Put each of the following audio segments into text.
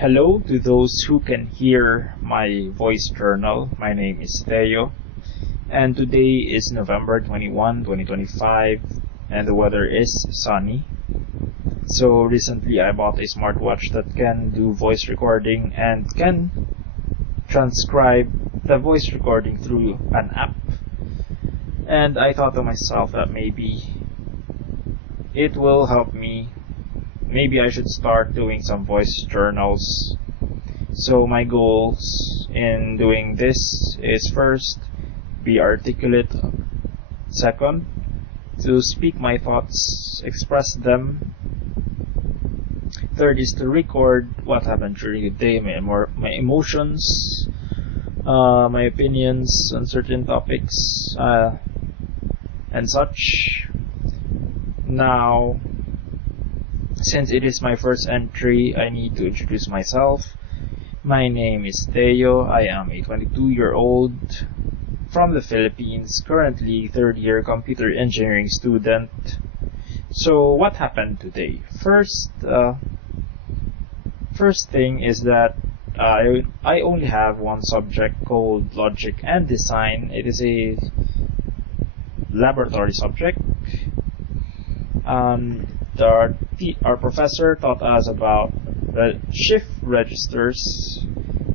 Hello to those who can hear my voice journal. My name is Theo, and today is November 21, 2025, and the weather is sunny. So recently I bought a smartwatch that can do voice recording and can transcribe the voice recording through an app. And I thought to myself that maybe it will help me. Maybe I should start doing some voice journals. So my goals in doing this is first, be articulate. Second, to speak my thoughts, express them. Third is to record what happened during the day, my emotions, my opinions on certain topics, and such. Now, since it is my first entry, I need to introduce myself. My name is Theo. I am a 22-year-old from the Philippines, currently third-year computer engineering student. So what happened today? First thing is that I only have one subject called Logic and Design. It is a laboratory subject. Our professor taught us about shift registers.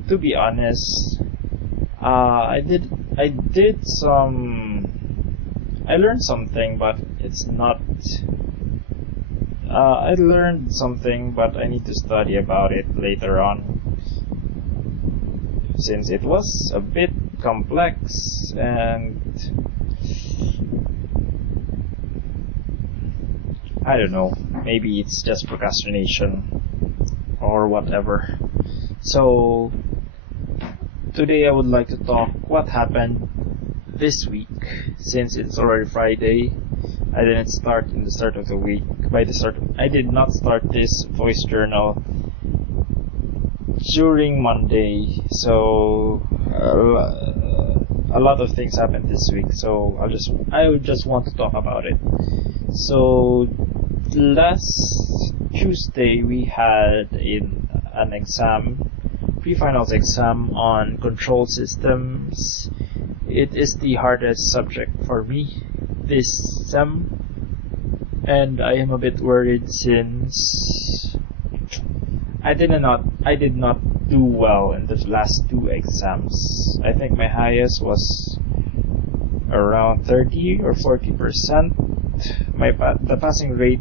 To be honest, I learned something, but it's not. I learned something, but I need to study about it later on, since it was a bit complex and I don't know, maybe it's just procrastination or whatever. So today I would like to talk what happened this week, since it's already Friday. I didn't start in the start of the week. I did not start this voice journal during Monday, so a lot of things happened this week. So I would just want to talk about it. So last Tuesday we had an exam, pre-finals exam on control systems. It is the hardest subject for me this sem, and I am a bit worried since I did not do well in the last two exams. I think my highest was around 30 or 40%. The passing rate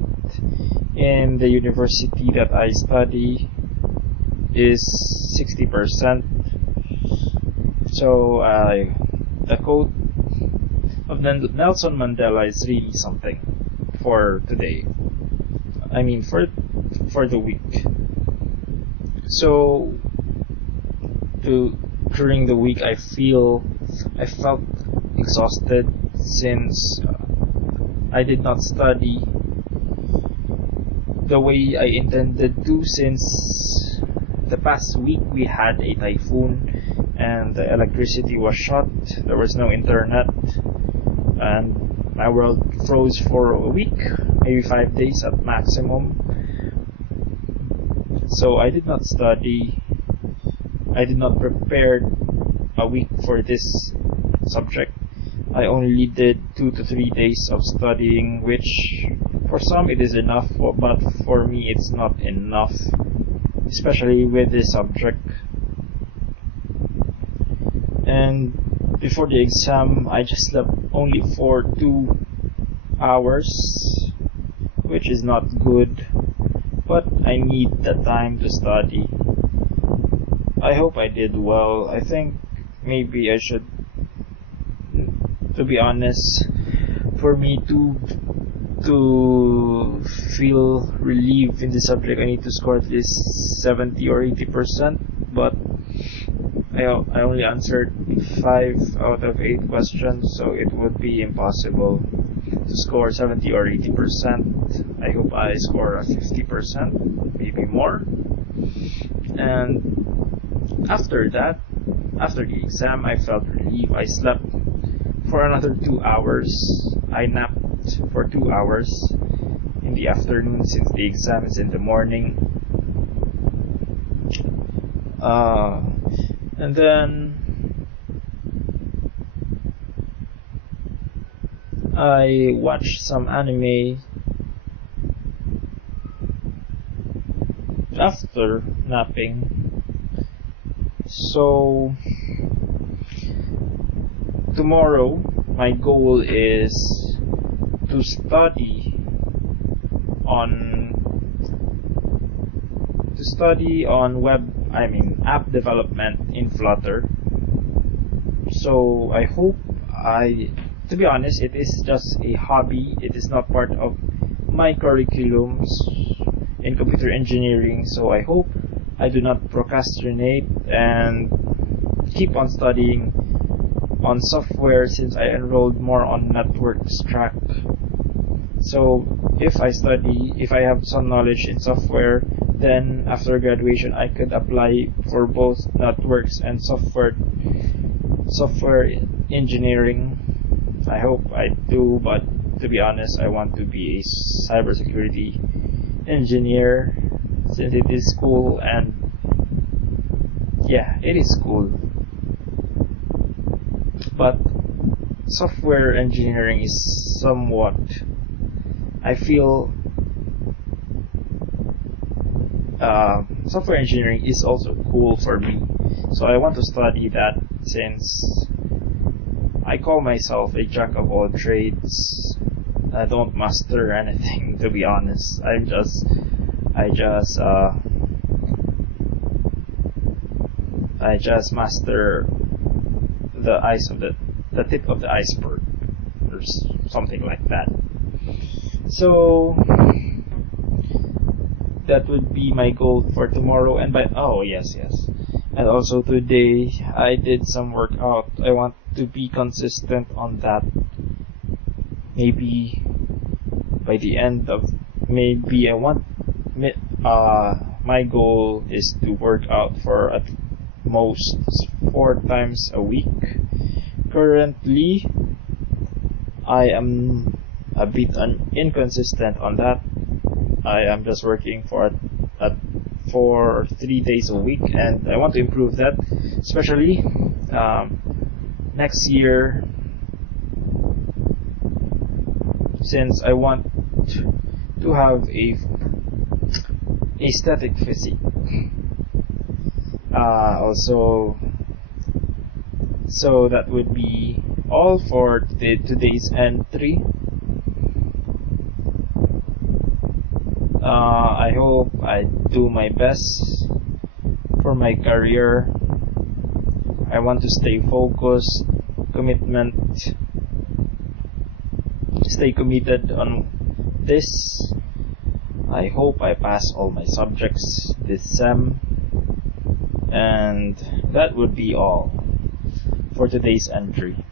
in the university that I study is 60%. So the quote of Nelson Mandela is really something for today. I mean for the week. So during the week I felt exhausted since I did not study the way I intended to, since the past week we had a typhoon and the electricity was shut, there was no internet, and my world froze for a week, maybe 5 days at maximum. So I did not study. I did not prepare a week for this subject. I only did 2 to 3 days of studying, which for some it is enough, but for me it's not enough, especially with this subject. And before the exam I just slept only for 2 hours, which is not good, but I need the time to study. I hope I did well. I think maybe I should, to be honest, for me to feel relief in the subject, I need to score at least 70 or 80%, but I only answered 5 out of 8 questions, so it would be impossible to score 70 or 80%. I hope I score a 50%, maybe more. And after the exam, I felt relief. I slept for another 2 hours. I napped for 2 hours in the afternoon, since the exam is in the morning. And then I watched some anime after napping. So tomorrow my goal is to study on app development in Flutter. So I hope to be honest, it is just a hobby. It is not part of my curriculums in computer engineering. So I hope I do not procrastinate and keep on studying on software, since I enrolled more on networks track. So if I have some knowledge in software, then after graduation I could apply for both networks and software engineering. I hope I do, but to be honest, I want to be a cybersecurity engineer, since it is cool, and yeah, it is cool. But software engineering is somewhat, I feel, software engineering is also cool for me. So I want to study that, since I call myself a jack of all trades. I don't master anything, to be honest. I just master the tip of the iceberg, or something like that. So that would be my goal for tomorrow. And and also today I did some workout. I want to be consistent on that. Maybe by the end of my goal is to work out for at most 4 times a week. Currently I am a bit inconsistent on that. I am just working for 3 days a week, and I want to improve that, especially next year, since I want to have a static physique. So that would be all for today's entry. I hope I do my best for my career. I want to stay focused, stay committed on this. I hope I pass all my subjects this sem. And that would be all for today's entry.